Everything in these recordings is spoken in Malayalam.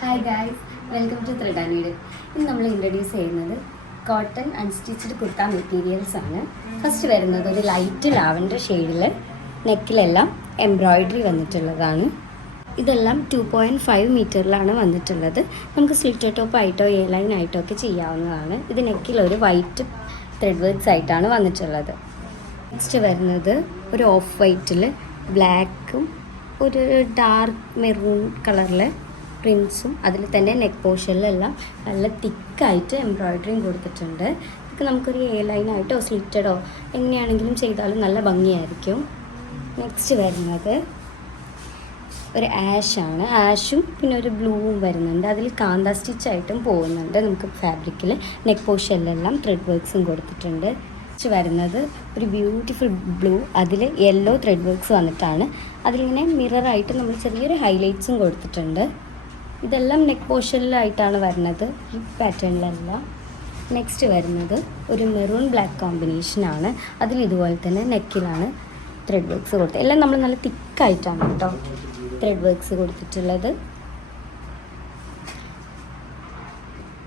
Hi guys, welcome to thread and needle. ഇന്ന് നമ്മൾ ഇൻട്രൊഡ്യൂസ് ചെയ്യുന്നത് കോട്ടൺ അൺസ്റ്റിച്ച്ഡ് കുർത്ത മെറ്റീരിയൽസ് ആണ്. ഫസ്റ്റ് വരുന്നത് ഒരു ലൈറ്റ് ലാവൻഡർ ഷെയ്ഡിൽ നെക്കിലെല്ലാം എംബ്രോയിഡറി വന്നിട്ടുള്ളതാണ്. ഇതെല്ലാം 2.5 മീറ്ററിലാണ് വന്നിട്ടുള്ളത്. നമുക്ക് സ്ലിറ്റ് ടോപ്പ് ആയിട്ടോ എ ലൈൻ ആയിട്ടോ ഒക്കെ ചെയ്യാവുന്നതാണ്. ഇത് നെക്കിൽ ഒരു വൈറ്റ് ത്രെഡ് വർക്ക്സ് ആയിട്ടാണ് വന്നിട്ടുള്ളത്. നെക്സ്റ്റ് വരുന്നത് ഒരു ഓഫ് വൈറ്റിൽ ബ്ലാക്കും ഒരു ഡാർക്ക് മെറൂൺ കളറിലെ പ്രിൻസും അതിൽ തന്നെ നെക്ക് പോർഷനിലെല്ലാം നല്ല തിക്കായിട്ട് എംബ്രോയിഡറിയും കൊടുത്തിട്ടുണ്ട്. ഇതൊക്കെ നമുക്കൊരു എ ലൈനായിട്ടോ സ്ലിറ്റഡോ എങ്ങനെയാണെങ്കിലും ചെയ്താലും നല്ല ഭംഗിയായിരിക്കും. നെക്സ്റ്റ് വരുന്നത് ഒരു ആഷാണ്. ആഷും പിന്നെ ഒരു ബ്ലൂവും വരുന്നുണ്ട്. അതിൽ കാന്ത സ്റ്റിച്ചായിട്ടും പോകുന്നുണ്ട്. നമുക്ക് ഫാബ്രിക്കിൽ നെക്ക് പോർഷനിലെല്ലാം ത്രെഡ് വർക്ക്സും കൊടുത്തിട്ടുണ്ട്. നെക്സ്റ്റ് വരുന്നത് ഒരു ബ്യൂട്ടിഫുൾ ബ്ലൂ, അതിൽ യെല്ലോ ത്രെഡ് വർക്ക്സ് വന്നിട്ടാണ്. അതിലിങ്ങനെ മിററായിട്ട് നമ്മൾ ചെറിയൊരു ഹൈലൈറ്റ്സും കൊടുത്തിട്ടുണ്ട്. ഇതെല്ലാം നെക്ക് പോർഷനിലായിട്ടാണ് വരുന്നത് ഈ പാറ്റേണിലെല്ലാം. നെക്സ്റ്റ് വരുന്നത് ഒരു മെറൂൺ ബ്ലാക്ക് കോമ്പിനേഷനാണ്. അതിൽ ഇതുപോലെ തന്നെ നെക്കിലാണ് ത്രെഡ് വർക്ക്സ് കൊടുത്തത്. എല്ലാം നമ്മൾ നല്ല തിക്കായിട്ടാണ് കേട്ടോ ത്രെഡ് വർക്ക്സ് കൊടുത്തിട്ടുള്ളത്.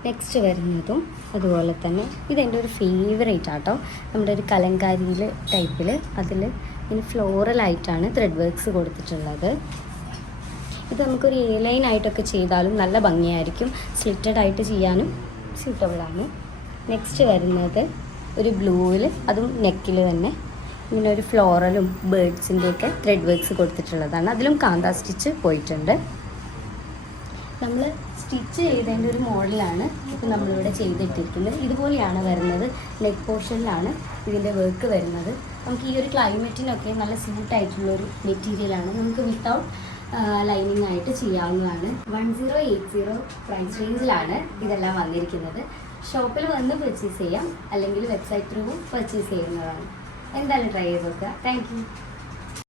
നെക്സ്റ്റ് വരുന്നതും അതുപോലെ തന്നെ ഇതെൻ്റെ ഒരു ഫേവറേറ്റ് ആട്ടോ. നമ്മുടെ ഒരു കലങ്കാരിയിൽ ടൈപ്പിൽ അതിൽ ഇങ്ങനെ ഫ്ലോറലായിട്ടാണ് ത്രെഡ് വർക്ക്സ് കൊടുത്തിട്ടുള്ളത്. ഇത് നമുക്കൊരു എ ലൈൻ ആയിട്ടൊക്കെ ചെയ്താലും നല്ല ഭംഗിയായിരിക്കും. സ്ലിറ്റഡ് ആയിട്ട് ചെയ്യാനും സ്യൂട്ടബിളാണ്. നെക്സ്റ്റ് വരുന്നത് ഒരു ബ്ലൂവിൽ അതും നെക്കിൽ തന്നെ ഇങ്ങനെ ഒരു ഫ്ലോറലും ബേർഡ്സിൻ്റെയൊക്കെ ത്രെഡ് വർക്ക്സ് കൊടുത്തിട്ടുള്ളതാണ്. അതിലും കാന്ത സ്റ്റിച്ച് പോയിട്ടുണ്ട്. നമ്മൾ സ്റ്റിച്ച് ചെയ്തതിൻ്റെ ഒരു മോഡലാണ് ഇപ്പോൾ നമ്മളിവിടെ ചെയ്തിട്ടിരിക്കുന്നത്. ഇതുപോലെയാണ് വരുന്നത്. നെക്ക് പോർഷനിലാണ് ഇതിൻ്റെ വർക്ക് വരുന്നത്. നമുക്ക് ഈ ഒരു ക്ലൈമറ്റിനൊക്കെ നല്ല സ്യൂട്ടായിട്ടുള്ളൊരു മെറ്റീരിയലാണ്. നമുക്ക് വിത്തൗട്ട് ലൈനിങ് ആയിട്ട് ചെയ്യാവുന്നതാണ്. 1080 പ്രൈസ് റേഞ്ചിലാണ് ഇതെല്ലാം വന്നിരിക്കുന്നത്. ഷോപ്പിൽ വന്ന് പർച്ചേസ് ചെയ്യാം, അല്ലെങ്കിൽ വെബ്സൈറ്റ് ത്രൂ പർച്ചേസ് ചെയ്യുന്നതാണ്. എന്തായാലും ട്രൈ ചെയ്ത് നോക്കുക. Thank you.